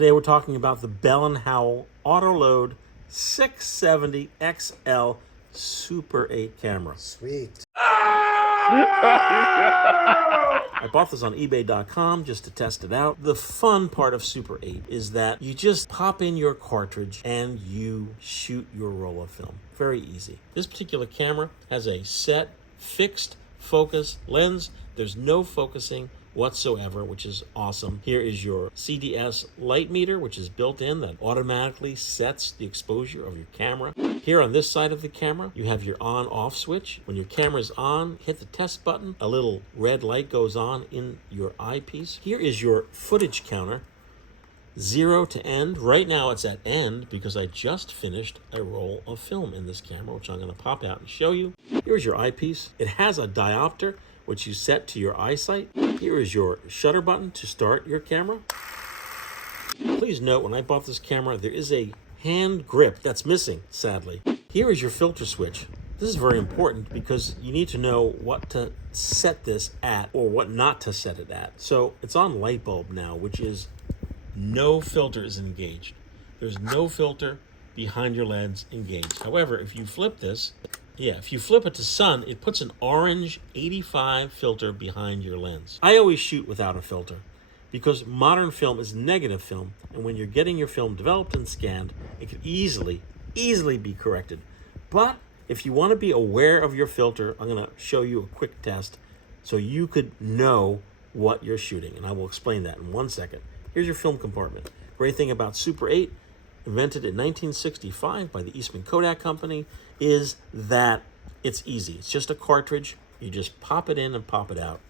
Today we're talking about the Bell & Howell Autoload 670 XL Super 8 camera. Sweet. I bought this on eBay.com just to test it out. The fun part of Super 8 is that you just pop in your cartridge and you shoot your roll of film. Very easy. This particular camera has a set, fixed focus lens. There's no focusing whatsoever, which is awesome. Here is your CDS light meter, which is built in, that automatically sets the exposure of your camera. Here on this side of the camera, you have your on-off switch. When your camera is on, hit the test button. A little red light goes on in your eyepiece. Here is your footage counter, 0 to end. Right now it's at end because I just finished a roll of film in this camera, which I'm going to pop out and show you. Here's your eyepiece. It has a diopter, which you set to your eyesight. Here is your shutter button to start your camera. Please note, when I bought this camera, there is a hand grip that's missing, sadly. Here is your filter switch. This is very important because you need to know what to set this at or what not to set it at. So it's on light bulb now, which is no filter is engaged. There's no filter behind your lens engaged. However, if you flip this, if you flip it to sun, it puts an orange 85 filter behind your lens. I always shoot without a filter because modern film is negative film, and when you're getting your film developed and scanned, it could easily be corrected. But if you want to be aware of your filter, I'm going to show you a quick test so you could know what you're shooting, and I will explain that in 1 second. Here's your film compartment. Great thing about Super 8, invented in 1965 by the Eastman Kodak Company, is that it's easy. It's just a cartridge. You just pop it in and pop it out.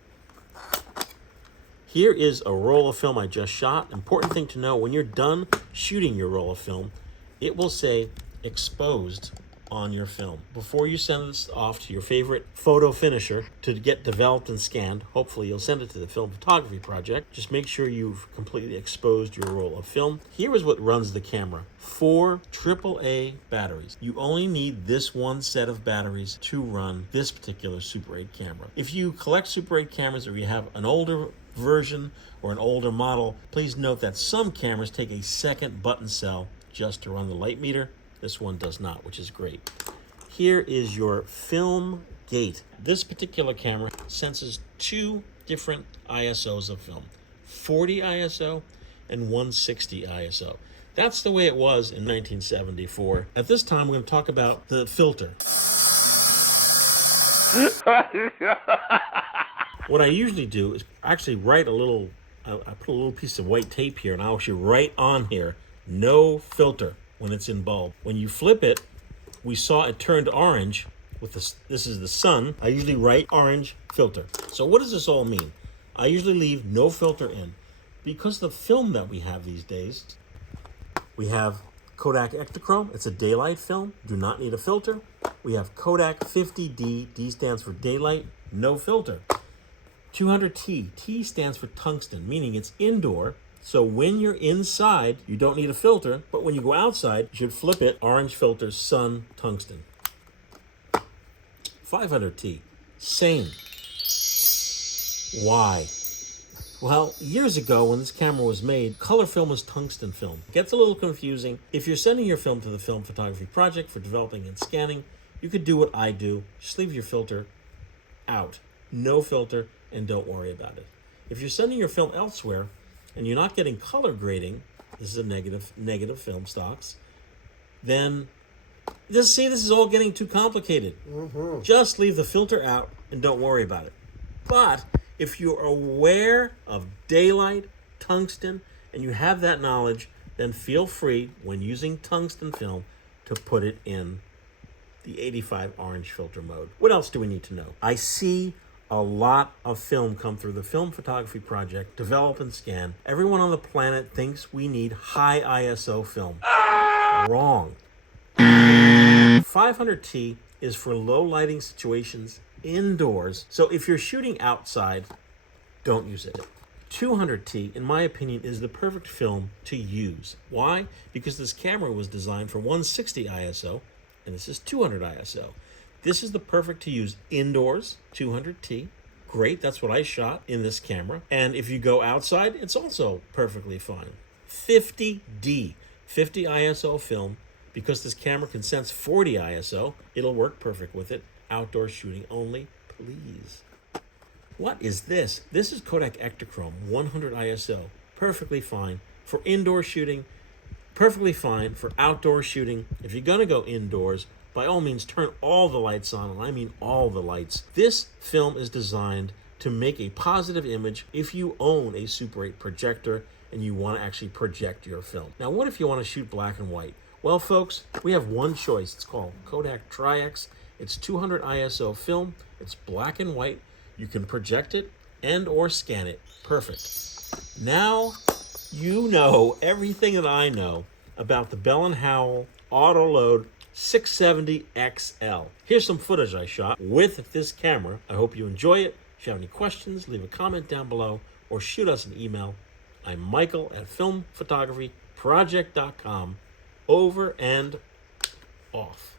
Here is a roll of film I just shot. Important thing to know, when you're done shooting your roll of film, it will say exposed on your film. Before you send this off to your favorite photo finisher to get developed and scanned, hopefully you'll send it to the film photography project, just make sure you've completely exposed your roll of film. Here is what runs the camera. 4 AAA batteries. You only need this one set of batteries to run this particular Super 8 camera. If you collect Super 8 cameras or you have an older version or an older model, please note that some cameras take a second button cell just to run the light meter. This one does not, which is great. Here is your film gate. This particular camera senses 2 different ISOs of film, 40 ISO and 160 ISO. That's the way it was in 1974. At this time, we're going to talk about the filter. What I usually do is actually write a little, I put a little piece of white tape here, and I'll actually write on here, no filter, when it's in bulb. When you flip it, we saw it turned orange with this. This is the sun. I usually write orange filter. So what does this all mean? I usually leave no filter in because the film that we have these days, we have Kodak Ektachrome. It's a daylight film. Do not need a filter. We have Kodak 50D. D stands for daylight, no filter. 200T. T stands for tungsten, meaning it's indoor. So when you're inside, you don't need a filter, but when you go outside, you should flip it, orange filter, sun, tungsten. 500T, same. Why? Well, years ago when this camera was made, color film was tungsten film. It gets a little confusing. If you're sending your film to the film photography project for developing and scanning, you could do what I do, just leave your filter out. No filter, and don't worry about it. If you're sending your film elsewhere, and you're not getting color grading, this is a negative film stocks, then this is all getting too complicated. Just leave the filter out and don't worry about it. But if you're aware of daylight, tungsten, and you have that knowledge, then feel free, when using tungsten film, to put it in the 85 orange filter mode. What else do we need to know? I see a lot of film come through the film photography project, develop and scan. Everyone on the planet thinks we need high ISO film. Wrong. 500T is for low lighting situations indoors. So if you're shooting outside, don't use it. 200T, in my opinion, is the perfect film to use. Why? Because this camera was designed for 160 ISO, and this is 200 ISO. This is the perfect to use indoors, 200T. Great, that's what I shot in this camera. And if you go outside, it's also perfectly fine. 50D, 50 ISO film. Because this camera can sense 40 ISO, it'll work perfect with it. Outdoor shooting only, please. What is this? This is Kodak Ektachrome 100 ISO. Perfectly fine for indoor shooting, perfectly fine for outdoor shooting. If you're gonna go indoors, by all means turn all the lights on, and I mean all the lights. This film is designed to make a positive image if you own a Super 8 projector and you want to actually project your film. Now, what if you want to shoot black and white? Well, folks, we have one choice. It's called Kodak Tri-X. It's 200 ISO film. It's black and white. You can project it and or scan it. Perfect. Now you know everything that I know about the Bell & Howell Autoload 670 XL. Here's some footage I shot with this camera. I hope you enjoy it. If you have any questions, leave a comment down below or shoot us an email. I'm Michael at filmphotographyproject.com. Over and off.